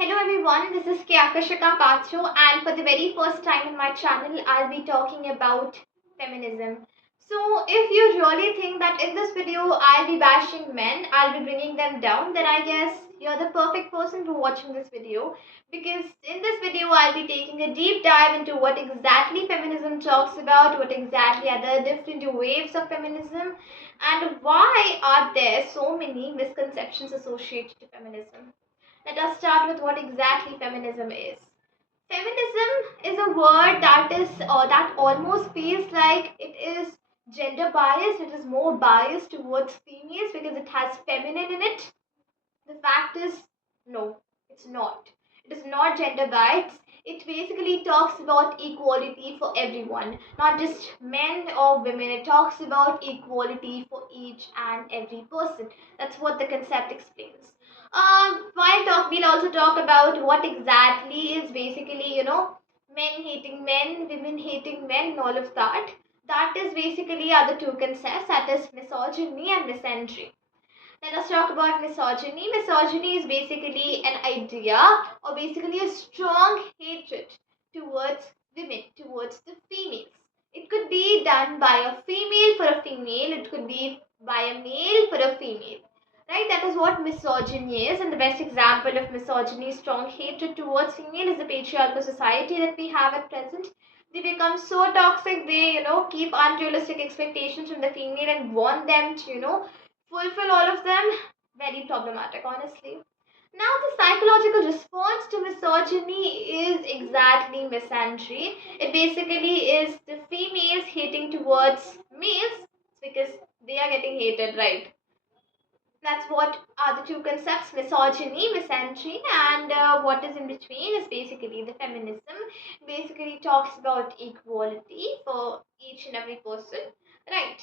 Hello everyone, this is Akashika Pacho, and for the very first time in my channel, I'll be talking about feminism. So, if you really think that in this video I'll be bashing men, I'll be bringing them down, then I guess you're the perfect person for watching this video, because in this video I'll be taking a deep dive into what exactly feminism talks about, what exactly are the different waves of feminism, and why are there so many misconceptions associated to feminism. Let us start with what exactly feminism is. Feminism is a word that almost feels like it is gender biased. It is more biased towards females because it has feminine in it. The fact is, no, it's not. It is not gender biased. It basically talks about equality for everyone, not just men or women. It talks about equality for each and every person. That's what the concept explains. We'll also talk about what exactly is basically, men hating men, women hating men, and all of that. That is basically other two concepts, that is misogyny and misandry. Let us talk about misogyny. Misogyny is basically an idea or basically a strong hatred towards women, towards the females. It could be done by a female for a female, it could be by a male for a female. Right? That is what misogyny is, and the best example of misogyny, strong hatred towards female, is the patriarchal society that we have at present. They become so toxic, they, keep unrealistic expectations from the female and want them to, fulfill all of them. Very problematic, honestly. Now, the psychological response to misogyny is exactly misandry. It basically is the females hating towards males because they are getting hated, right? That's what are the two concepts, misogyny, misandry, and what is in between is basically the feminism. Basically talks about equality for each and every person, right?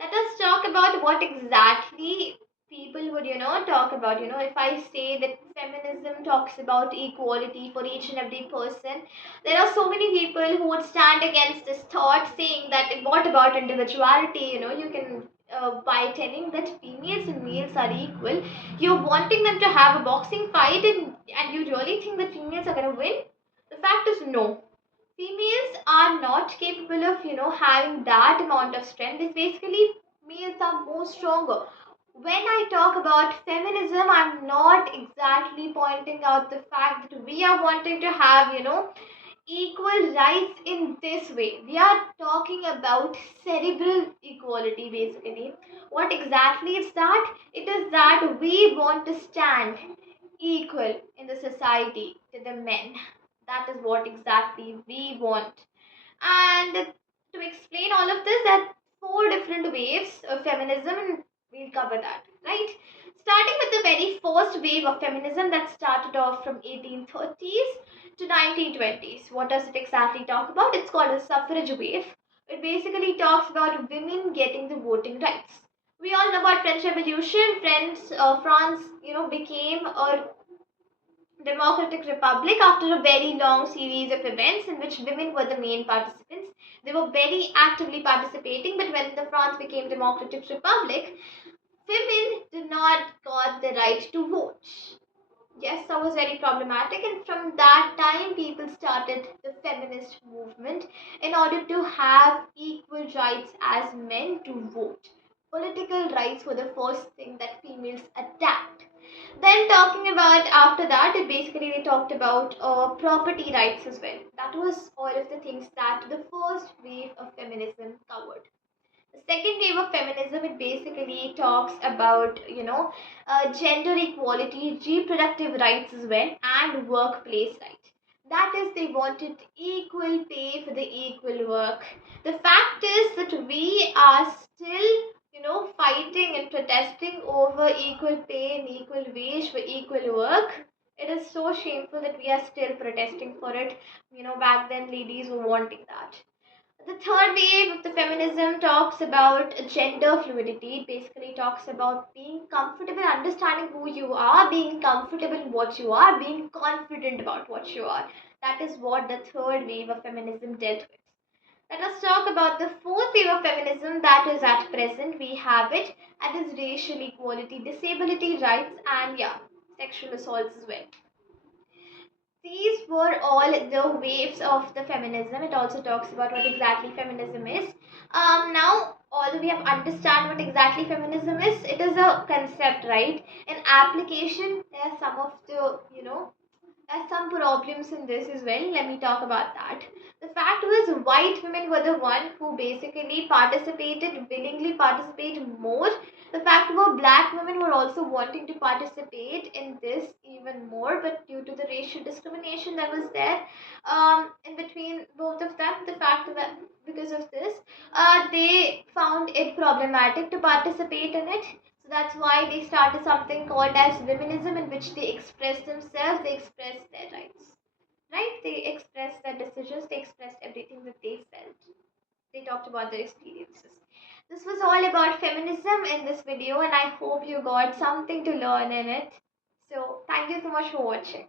Let us talk about what exactly people would, talk about. If I say that feminism talks about equality for each and every person, there are so many people who would stand against this thought, saying that what about individuality? You can by telling that females and males are equal, you're wanting them to have a boxing fight, and you really think that females are going to win? The fact is, no. Females are not capable of, having that amount of strength. It's basically males are more stronger. When I talk about feminism, I'm not exactly pointing out the fact that we are wanting to have, equal rights in this way. We are talking about cerebral equality basically. What exactly is that? It is that we want to stand equal in the society to the men. That is what exactly we want. And to explain all of this, there are four different waves of feminism, and we'll cover that, right? Starting with the very first wave of feminism that started off from 1830s to 1920s. What does it exactly talk about? It's called a suffrage wave. It basically talks about women getting the voting rights. We all know about French Revolution. France, became a democratic republic after a very long series of events in which women were the main participants. They were very actively participating, but when the France became democratic republic, women did not got the right to vote. Yes, that was very problematic, and from that time, people started the feminist movement in order to have equal rights as men to vote. Political rights were the first thing that females attacked. Then, talking about after that, it basically they talked about property rights as well. That was all of the things that the first wave of feminism covered. The second wave of feminism, it basically talks about, gender equality, reproductive rights as well, and workplace rights. That is, they wanted equal pay for the equal work. The fact is that we are still, fighting and protesting over equal pay and equal wage for equal work. It is so shameful that we are still protesting for it. Back then ladies were wanting that. The third wave of the feminism talks about gender fluidity. It basically talks about being comfortable, understanding who you are, being comfortable in what you are, being confident about what you are. That is what the third wave of feminism dealt with. Let us talk about the fourth wave of feminism that is at present. We have it. That is racial equality, disability rights, and yeah, sexual assaults as well. these were all the waves of the feminism. It also talks about what exactly feminism is. Now, although we have understand what exactly feminism is, it is a concept, right? In application, there are some of the, there's some problems in this as well. Let me talk about that. The fact was white women were the one who basically participated, willingly participate more. The fact were black women were also wanting to participate in this even more, but due to the racial discrimination that was there in between both of them, the fact that because of this, they found it problematic to participate in it. So that's why they started something called as feminism, in which they express themselves, they express their rights, right? They express their decisions, they expressed everything that they felt. They talked about their experiences. This was all about feminism in this video, and I hope you got something to learn in it. So, thank you so much for watching.